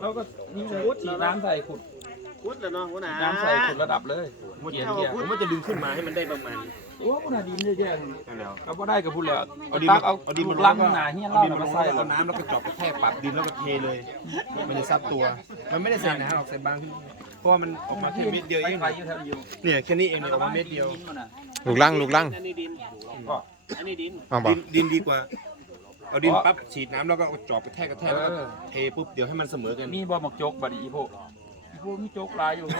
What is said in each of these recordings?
แล้วก็นี่เลยฉีดน้ำใส่ขุดพุดแล้วเนาะหัวหน้าน้ำใส่ขุดระดับเลยหมดเกียร์เท่าเกียร์พุดมันจะดึงขึ้นมาให้มันได้ประมาณโอ้ขนาดดินเยอะนั่นแหละๆก็บ่ได้กับพูดแล้วเอาดินตักเอาเอาดินลูมากลลังงหนาเฮี้ยนเอาเล่าดินน่ะมามาลงใส่แล้วก็น้ำแล้วก็เจาะกระแทกปัดดินแล้วก็เทเลย มันจะซับตัว มันไม่ได้ใส่นะครับใส่บางที่เพราะว่ามันออกมาแค่เม็ดเดียวเองไปอยู่แถวอยู่เนี่ยแค่นี้เองเนี่ยออกมาเม็ดเดียวลูกลังลูกลังอันนี้ดินก็อันนี้ดินเอาบอกดินดินดีกว่า เอาดินปั๊บฉีดน้ำแล้วก็เอาจอบกระแทกกระแทกแล้วก็เออ เทปุ๊บเดี๋ยวให้มันเสมอกันมีบ่หมกจกบัดนี้อีโพอีโพมีจกหลายอยู่โพ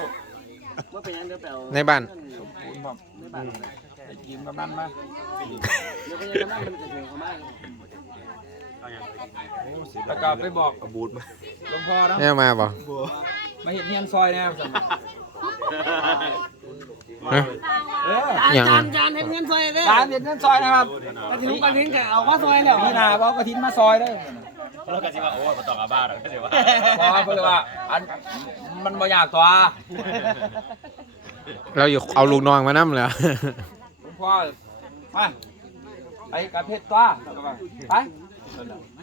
ว่าเป็นยังเดี๋ยวแปลในบ้าน สมบูรณ์พร้อมไปกินกำนันมาเดี๋ยวเป็นยังน้ำมันจะถึงเขามากแล้วก็ไปบอกเอาบูทมาหลวงพ่อนะ แน่มาบอกมาเห็นเฮียนซอยแน่สั่น ฮะเอออย่างจานจานเห็นเงินซอยเลยร้านเห็นเฮียนซอยนะครับกระถิ่นกระถิ่นก็เอาว่าซอยแล้วพี่นาบอกกระถินมาซอยได้แล้วก็สิว่าโอ้ยบ่ต้องอาบ้าหรอกก็สิว่าพอเพิ่นเลยว่าอันมันบ่อยากตัวเราอยู่เอาลูกน้องมานั่มเลยหลวงพ่อไปไปกับเพชรตัวแล้วก็ว่าไป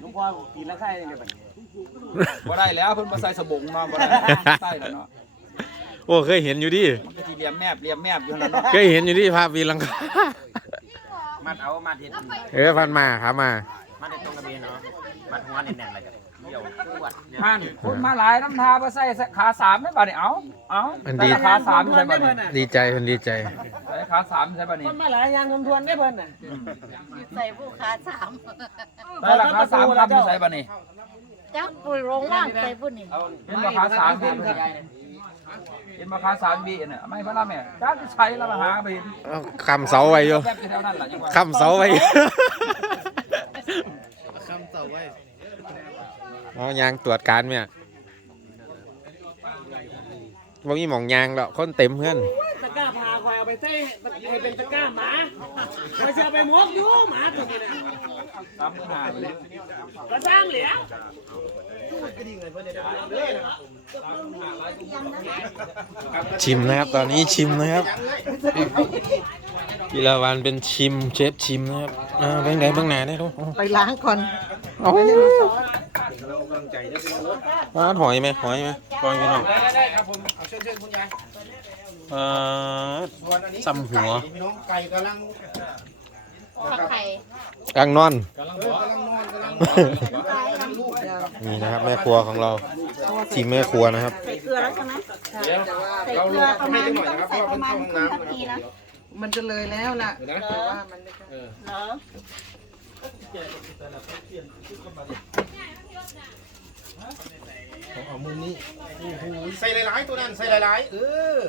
หลวงพ่อกินแล้วไข่ยังไงบ้างบ่ได้แล้วเพิ่นบ่ใส่สบงมาบ่ได้ใส่แล้วเนาะ โอ้เคยเห็นอยู่ดิมันก็สิเหลี่ยมแมบเหลี่ยมแมบอยู่นั่นเนาะเคยเห็นอยู่ดิภาพวีลังคามัดเอามัดเห็ดเออพันมาครับมามัดในตรงกระเบนเนาะมัดหัวแน่นๆเลยกันเดี่ยวปวดเนี่ยท่านคนมาหลายน้ำทาบ่ใส่ขาสามได้บ่เนี่ยเอ้าเอ้ามันดีแต่ขาสามใส่บ่เนี่ยดีใจเพิ่นดีใจ ใส่ขาสามใส่บ่เนี่คยนมาหลายยางทวนได้เพิ่นน่ะใส่ผู้ค้าสามใส่ราคาสามครับใส่บ่เนี่ยจักปุ๋ยโรงว่างใส่ผู้นี่เห็นราคาสามบี เห็นราคาสามบีเนี่ยไม่พระละแม่จ้าจะใช้แล้วมาหาไปเห็นเอาคำเสาไว้อยู่แป๊บเดียวเท่านั้นแหละยังว่าคำเสาไว้อยู่คำต่อไว้เอายางตรวจการเนี่ยว่ามีหมองยางแล้วคนเต็มเพื่อนตะ กร้าพาควายเอาไปใส่ให้เป็นตะกร้าหมาไม่ใช่เอาไปหมกอยู่หมาตัวนี้น่ะสามหมื่นห้าไปเลยก็สร้างเหลียชิมนะครับตอนนี้ชิมนะครับกีฬาวันเป็นชิมเชฟชิมนะครับอ่าเป็นไงบ้างหนาได้ทุกไปล้างก่อน โอ้ว้าหอยไหมหอยไหมหอยพี่น้องได้ครับผมเอาเชิญเชิญคุณยายอ่าซ้ำหัวพี่น้องไก่กำลังผักไข่กลางนอนกำลังนอนกำลังนี่นะครับแม่ครัวของเราทีมแม่ครัวนะครับ ใส่เกลือแล้วใช่ไหมเดี๋ยวใส่เราเกลืลองประให้มาณจังหน่อยต้องนะครับเพใส่ราะว่าปเป็นระมาเข้าณห้องครึ่งน้ำนาทีนะ มันจะเลยแล้วล่ะเดี๋ยวนะเหรอว่ามันไม่ใช่เหรอ เอามุมนี้โอ้โหใส่หลายๆตัวนั้นใส่หลายๆ เออ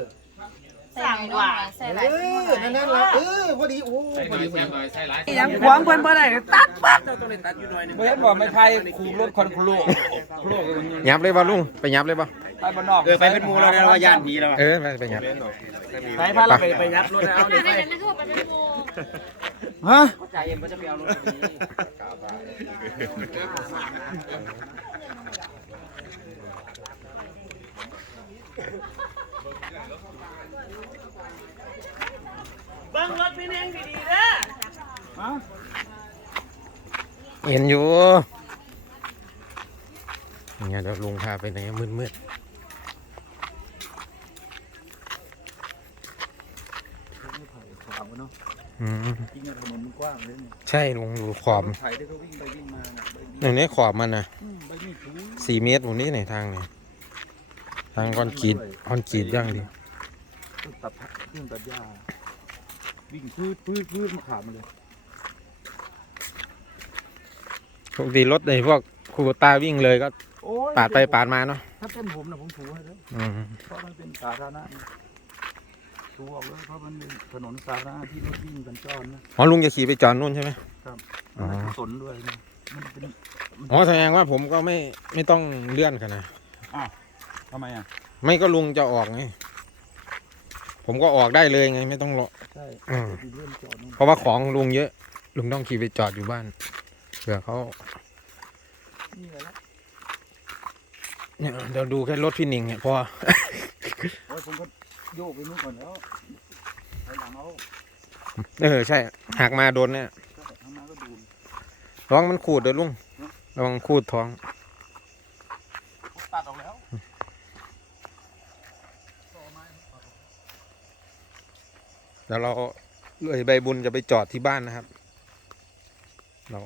สั่งว่าใส่หลายเออนั่นนั่นละเออพอดีโอ้พอดีพอดียังขวางเพิ่นบ่ได้ตัดปั๊บต้องเล่นตัดอยู่หน่อยนึงเห็นบอกไม่ไทยคูรถคนครูครูยับเลยป่ะลุงไปยับเลยป่ะไปบ้านนอกเออไปเป็นหมูแล้วนะว่าญาติผีแล้วเออไปไปยับไปพาเราไปไปยัดรถเอาเดี๋ยวไป ฮะใจเย็นก็จะไปเอารถนี้บังรถพี่เน่งดีๆนะฮะเห็นอยู่ยังไงเดี๋ยวลุงพาไปไหนมืดมืดขวางเนาะๆ อืมจริงๆถนนมันกว้างเลยนี่ใช่ลุงดูขอบไถได้ก็วิ่งไปวิ่งมาน่ะไปอย่างนี้ขอบมันนะอืมไปนี่ถึงสี่เมตรผมนี่ไหนทางเนี่ยทางคอนกรีตคอนกรีตย่างดีเครื่องตัดเครื่องตัดหญ้าวิ่งพืดพืดพืดมาขาดมาเลยปกติรถในพวกคูโบต้าวิ่งเลยก็โอ้ยปาดไปปาดมาเนาะถ้าเป็นผมนะผมถูให้เลยอืมเพราะมันเป็นสาธารณะนะ ถูออกเลยเพราะมันเป็นถนนสาธารณะที่รถวิ่งกันจรนะอ๋อลุงจะขี่ไปจอดนู่นใช่ไหมครับอ๋อ มันกุศลด้วยนะมันเป็นอ๋อแสดงว่าผมก็ไม่ไม่ต้องเลื่อนขนาดทำไมอะไม่ก็ลุงจะออกไงผมก็ออกได้เลยไง ไม่ต้องรอใช่อืมที่เลื่อนจอดนู่นเพราะว่าของลุงเยอะ ลุงต้องขี่ไปจอดอยู่บ้านเผื่อเขานี่แหละเนี่ยเดี๋ยวดูแค่รถพี่หนิงเนี่ยพอ โอ้ยผมก็ โยกไปนู่นก่อนแล้วไปหลังเอาเออใช่หักมาโดนเนี่ยร้องมันขูดเดยอลุงระวังขูดท้องตัดออกแล้วเดี๋ยวเราเลยใบบุญจะไปจอดที่บ้านนะครับ เรา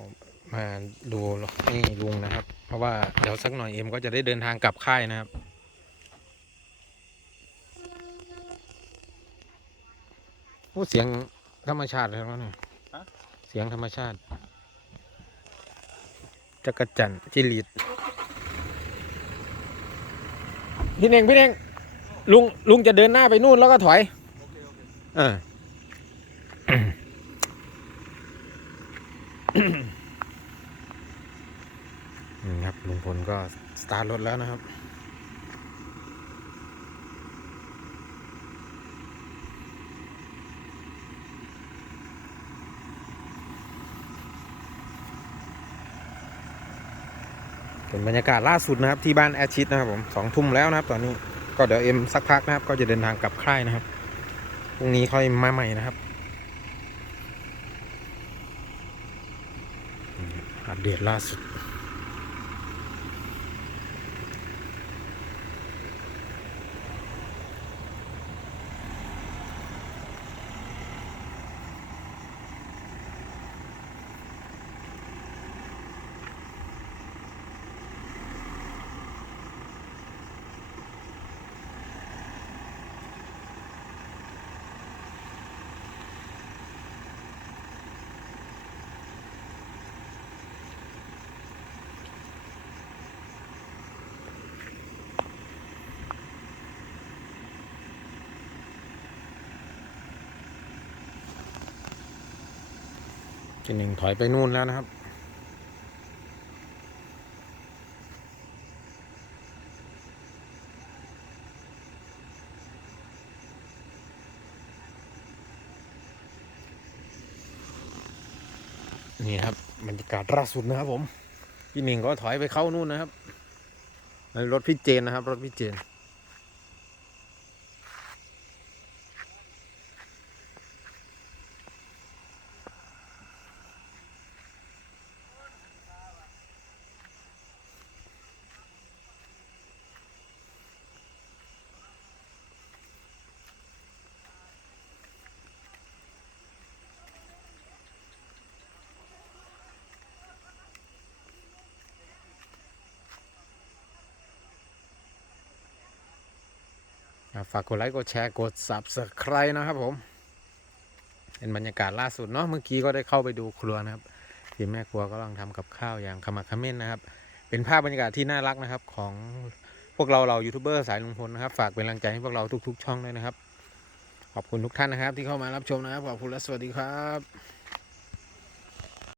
มาดูนี่ลุงนะครับ เพราะว่าเดี๋ยวสักหน่อยเอ็มก็จะได้เดินทางกลับค่ายนะครับ โอ้เสียงธรรมชาติเลยแล้วเนี่ยเสียงธรรมชาติจักรจันทร์จิริตพี่เน่งพี่เน่งลุงลุงจะเดินหน้าไปนู่นแล้วก็ถอยเออนี่ครับลุงพลก็สตาร์ทรถแล้วนะครับ เป็นบรรยากาศล่าสุดนะครับที่บ้านแอชิดนะครับผมสองทุ่มแล้วนะครับ ตอนนี้ก็เดี๋ยวเอ็มสักพักนะครับ ก็จะเดินทางกลับค่ายนะครับพรุ่งนี้ค่อยมาใหม่นะครับอัปเดตล่าสุด ทีหนึ่งถอยไปนู่นแล้วนะครับ นี่ครับบรรยากาศล่าสุดนะครับผม พี่หนึ่งก็ถอยไปเข้านู่นนะครับรถพี่เจนนะครับ รถพี่เจน ฝากกดไลค์กดแชร์กด subscribe นะครับผม เป็นบรรยากาศล่าสุดเนาะเมื่อกี้ก็ได้เข้าไปดูครัวนะครับทีมแม่ครัวก็กำลังทำกับข้าวอย่างขมักขม้นนะครับ เป็นภาพบรรยากาศที่น่ารักนะครับของพวกเราเรายูทูบเบอร์สายลุงพลนะครับ ฝากเป็นกำลังใจให้พวกเราทุก ๆ ช่องด้วยนะครับ ขอบคุณทุกท่านนะครับ ที่เข้ามารับชมนะครับขอบคุณและสวัสดีครับ